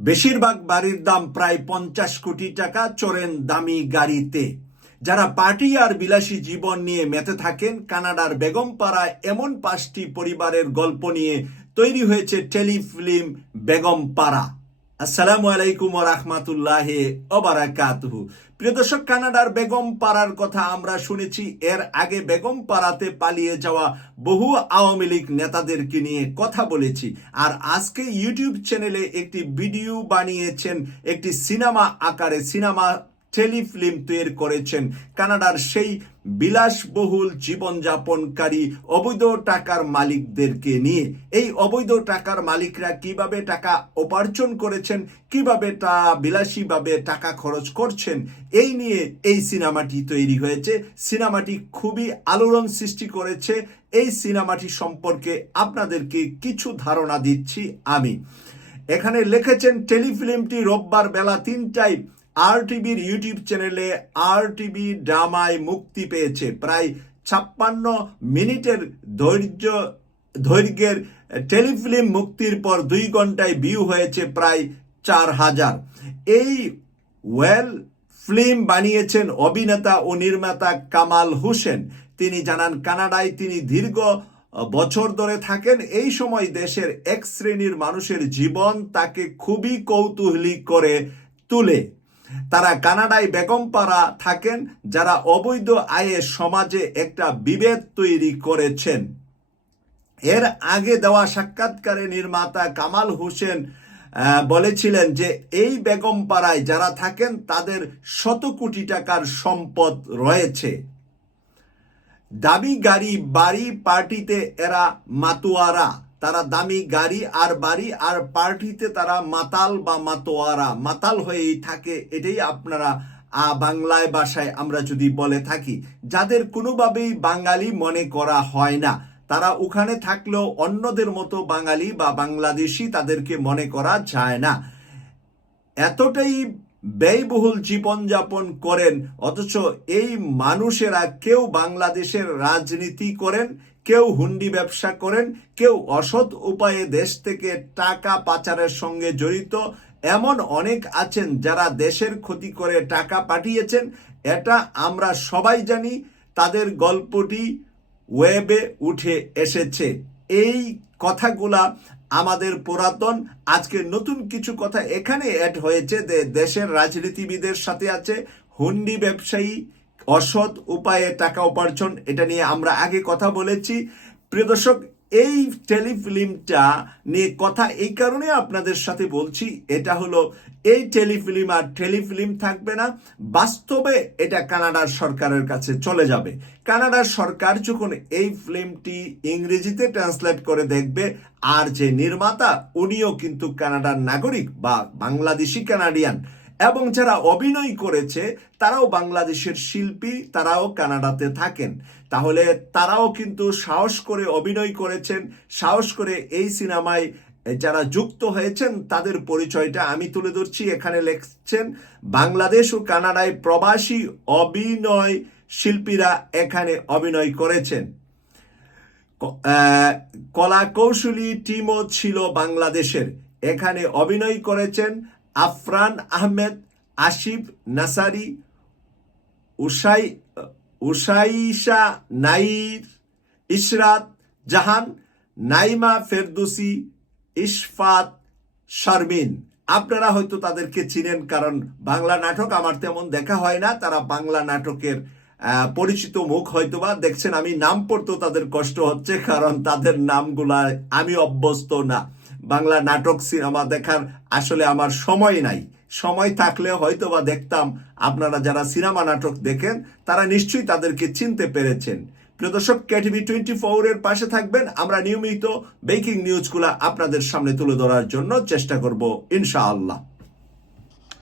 বেশিরভাগ বাড়ির দাম প্রায় পঞ্চাশ কোটি টাকা চোরেন দামি গাড়িতে। যারা পার্টি আর বিলাসী জীবন নিয়ে মেতে থাকেন, কানাডার বেগমপাড়ায় এমন পাঁচটি পরিবারের গল্প নিয়ে তৈরি হয়েছে টেলিফিল্ম বেগমপাড়া। আসসালামু আলাইকুম রাহমাতুল্লাহ অবারাকাতহু প্রিয় দর্শক, কানাডার বেগম পাড়ার কথা আমরা শুনেছি। এর আগে বেগম পাড়াতে পালিয়ে যাওয়া বহু আওয়ামী লীগ নেতাদেরকে নিয়ে কথা বলেছি। আর আজকে ইউটিউব চ্যানেলে একটি ভিডিও বানিয়েছেন একটি সিনেমা আকারে, সিনেমা টেলিফিল্ম তৈরি করেছেন কানাডার সেই বিলাসবহুল জীবনযাপনকারী অবৈধ টাকার মালিকদেরকে নিয়ে। এই অবৈধ টাকার মালিকরা কীভাবে টাকা উপার্জন করেছেন, কীভাবে তা বিলাসীভাবে টাকা খরচ করছেন, এই নিয়ে এই সিনেমাটি তৈরি হয়েছে। সিনেমাটি খুবই আলোড়ন সৃষ্টি করেছে। এই সিনেমাটি সম্পর্কে আপনাদেরকে কিছু ধারণা দিচ্ছি আমি। এখানে লিখেছেন, টেলিফিল্মটি রোববার বেলা তিনটায় আর টিভির ইউটিউব চ্যানেলে আর টিভি ড্রামায় মুক্তি পেয়েছে। প্রায় ছাপ্পান্ন মিনিটের ধৈর্য দৈর্ঘ্যের টেলিফিল্ম মুক্তির পর দুই ঘন্টায় ভিউ হয়েছে প্রায় চার হাজার। এই ওয়েল ফিল্ম বানিয়েছেন অভিনেতা ও নির্মাতা কামাল হোসেন। তিনি জানান, কানাডায় তিনি দীর্ঘ বছর ধরে থাকেন। এই সময় দেশের এক শ্রেণির মানুষের জীবন তাকে খুবই কৌতূহলী করে তুলে। তারা কানাডায় বেগমপাড়া থাকেন, যারা অবৈধ আয়ে সমাজে একটা বিভেদ তৈরি করেছেন। এর আগে দেওয়া সাক্ষাৎকারে নির্মাতা কামাল হোসেন বলেছিলেন যে এই বেগম পাড়ায় যারা থাকেন, তাদের শত কোটি টাকার সম্পদ রয়েছে। দাবি, গাড়ি, বাড়ি, পার্টিতে এরা মাতুয়ারা। তারা দামি গাড়ি আর বাড়ি আর পার্টিতে তারা মাতাল বা মাতোয়ারা। মাতাল হয়েই থাকে, এটাই আপনারা বাংলায় ভাষায় আমরা যদি বলে থাকি। যাদের কোনোভাবেই বাঙালি মনে করা হয় না। তারা ওখানে থাকলেও অন্যদের মতো বাঙালি বা বাংলাদেশি তাদেরকে মনে করা যায় না। এতটাই ব্যয়বহুল জীবনযাপন করেন, অথচ এই মানুষেরা কেউ বাংলাদেশের রাজনীতি করেন কেউ হুন্ডি ব্যবসা করেন, কেউ অসৎ উপায়ে দেশ থেকে টাকা পাচারের সঙ্গে জড়িত। এমন অনেক আছেন যারা দেশের ক্ষতি করে টাকা পাঠিয়েছেন, এটা আমরা সবাই জানি। তাদের গল্পটি ওয়েবে উঠে এসেছে। এই কথাগুলা আমাদের পুরাতন, আজকে নতুন কিছু কথা এখানে অ্যাড হয়েছে দেশের রাজনীতিবিদের সাথে আছে, হুন্ডি ব্যবসায়ী অসৎ উপায়ে টাকা উপার্জন, এটা নিয়ে আমরা আগে কথা বলেছি। প্রিয় দর্শক, এই টেলিফিল্মটা নিয়ে কথা এই কারণে আপনাদের সাথে বলছি, এটা হলো এই টেলিফিল্ম আর টেলিফিল্ম থাকবে না, বাস্তবে এটা কানাডার সরকারের কাছে চলে যাবে। কানাডার সরকার যখন এই ফিল্মটি ইংরেজিতে ট্রান্সলেট করে দেখবে, আর যে নির্মাতা, উনিও কিন্তু কানাডার নাগরিক বা বাংলাদেশি কানাডিয়ান। এবং যারা অভিনয় করেছে, তারাও বাংলাদেশের শিল্পী, তারাও কানাডাতে থাকেন। তাহলে তারাও কিন্তু সাহস করে অভিনয় করেছেন, সাহস করে এই সিনেমায় যারা যুক্ত হয়েছেন, তাদের পরিচয়টা আমি তুলে ধরছি। এখানে লেখছেন, বাংলাদেশ ও কানাডায় প্রবাসী অভিনয় শিল্পীরা এখানে অভিনয় করেছেন। কলা কৌশলী টিমও ছিল বাংলাদেশের। এখানে অভিনয় করেছেন আফরান আহমেদ আসিফ নাসারি উসাই উসাইশা নাইর, ইশরাত জাহান, নাইমা ফেরদুসি, ইশফাত শারমিন। আপনারা হয়তো তাদেরকে চিনেন কারণ বাংলা নাটক আমার তেমন দেখা হয় না। তারা বাংলা নাটকের পরিচিত মুখ হয়তোবা। দেখছেন, আমি নাম পড়তেও তাদের কষ্ট হচ্ছে, কারণ তাদের নামগুলা আমি অভ্যস্ত না। বাংলা নাটক সিনেমা দেখার আসলে আমার সময় নাই। সময় থাকলে হয়তো বা দেখতাম আপনারা যারা সিনেমা নাটক দেখেন, তারা নিশ্চয়ই তাদেরকে চিনতে পেরেছেন। প্রিয় দর্শক টোয়েন্টি ফোর এর পাশে থাকবেন। আমরা নিয়মিত বেকিং নিউজগুলা আপনাদের সামনে তুলে ধরার জন্য চেষ্টা করব, ইনশাআল্লাহ।